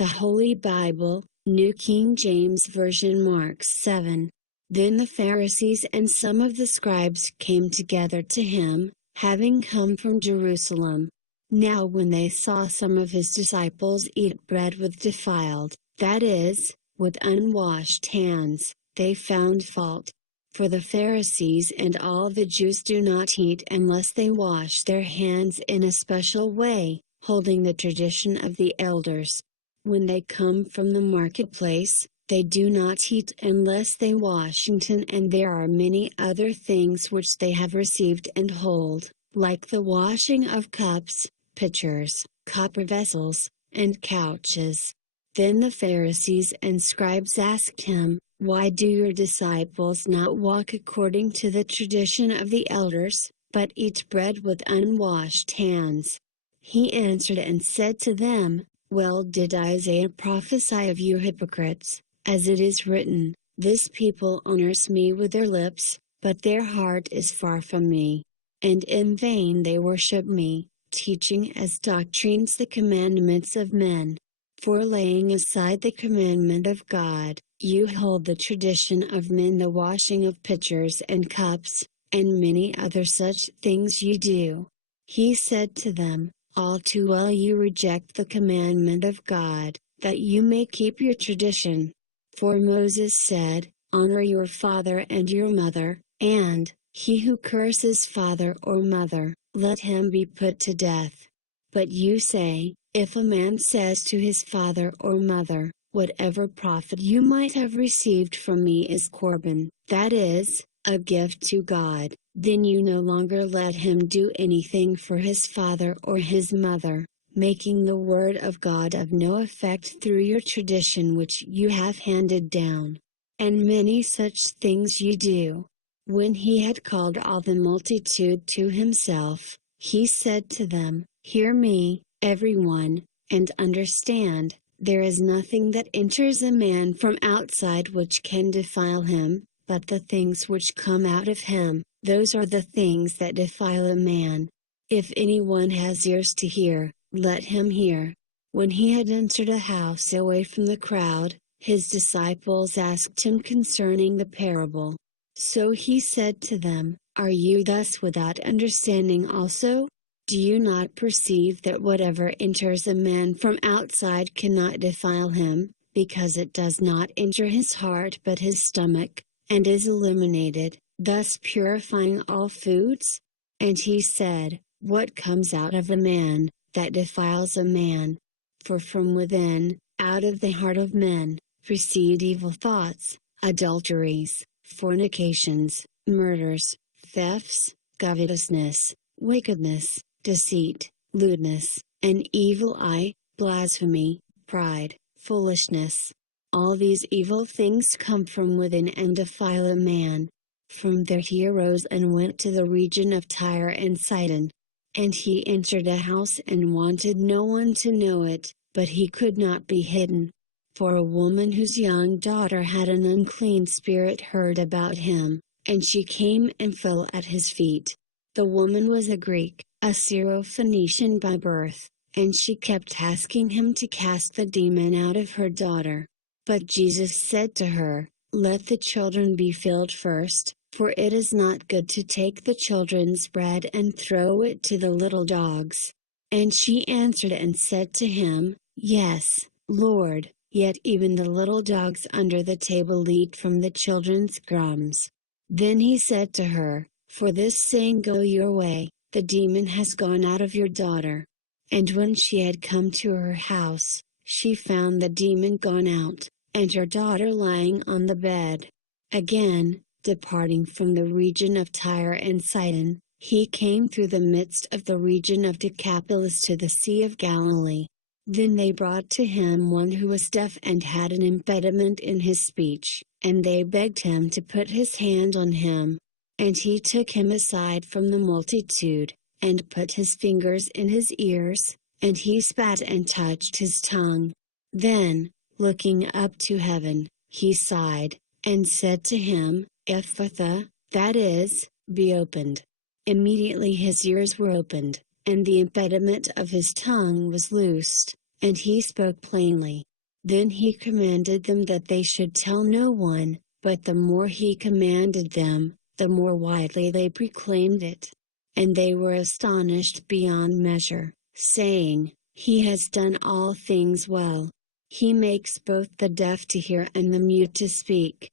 The Holy Bible, New King James Version, Mark 7. Then the Pharisees and some of the scribes came together to him, having come from Jerusalem. Now when they saw some of his disciples eat bread with defiled, that is, with unwashed hands, they found fault. For the Pharisees and all the Jews do not eat unless they wash their hands in a special way, holding the tradition of the elders. When they come from the marketplace, they do not eat unless they wash, and there are many other things which they have received and hold, like the washing of cups, pitchers, copper vessels, and couches. Then the Pharisees and scribes asked him, "Why do your disciples not walk according to the tradition of the elders, but eat bread with unwashed hands?" He answered and said to them, "Well did Isaiah prophesy of you hypocrites, as it is written, 'This people honors me with their lips, but their heart is far from me. And in vain they worship me, teaching as doctrines the commandments of men. For laying aside the commandment of God, you hold the tradition of men, the washing of pitchers and cups, and many other such things you do.'" He said to them, "All too well you reject the commandment of God, that you may keep your tradition. For Moses said, 'Honor your father and your mother,' and, 'He who curses father or mother, let him be put to death.' But you say, 'If a man says to his father or mother, whatever profit you might have received from me is Corban, that is, a gift to God,' then you no longer let him do anything for his father or his mother, making the word of God of no effect through your tradition which you have handed down. And many such things you do." When he had called all the multitude to himself, he said to them, "Hear me, everyone, and understand, there is nothing that enters a man from outside which can defile him, but the things which come out of him, those are the things that defile a man. If anyone has ears to hear, let him hear." When he had entered a house away from the crowd, his disciples asked him concerning the parable. So he said to them, "Are you thus without understanding also? Do you not perceive that whatever enters a man from outside cannot defile him, because it does not enter his heart but his stomach, and is eliminated, thus purifying all foods?" And he said, "What comes out of a man, that defiles a man? For from within, out of the heart of men, proceed evil thoughts, adulteries, fornications, murders, thefts, covetousness, wickedness, deceit, lewdness, an evil eye, blasphemy, pride, foolishness. All these evil things come from within and defile a man." From there he arose and went to the region of Tyre and Sidon. And he entered a house and wanted no one to know it, but he could not be hidden. For a woman whose young daughter had an unclean spirit heard about him, and she came and fell at his feet. The woman was a Greek, a Syro-Phoenician by birth, and she kept asking him to cast the demon out of her daughter. But Jesus said to her, "Let the children be filled first, for it is not good to take the children's bread and throw it to the little dogs." And she answered and said to him, "Yes, Lord, yet even the little dogs under the table eat from the children's crumbs." Then he said to her, "For this saying go your way, the demon has gone out of your daughter." And when she had come to her house, she found the demon gone out, and her daughter lying on the bed. Again, departing from the region of Tyre and Sidon, he came through the midst of the region of Decapolis to the Sea of Galilee. Then they brought to him one who was deaf and had an impediment in his speech, and they begged him to put his hand on him. And he took him aside from the multitude, and put his fingers in his ears, and he spat and touched his tongue. Then, looking up to heaven, he sighed, and said to him, "Ephphatha," that is, "be opened." Immediately his ears were opened, and the impediment of his tongue was loosed, and he spoke plainly. Then he commanded them that they should tell no one, but the more he commanded them, the more widely they proclaimed it. And they were astonished beyond measure, saying, "He has done all things well. He makes both the deaf to hear and the mute to speak."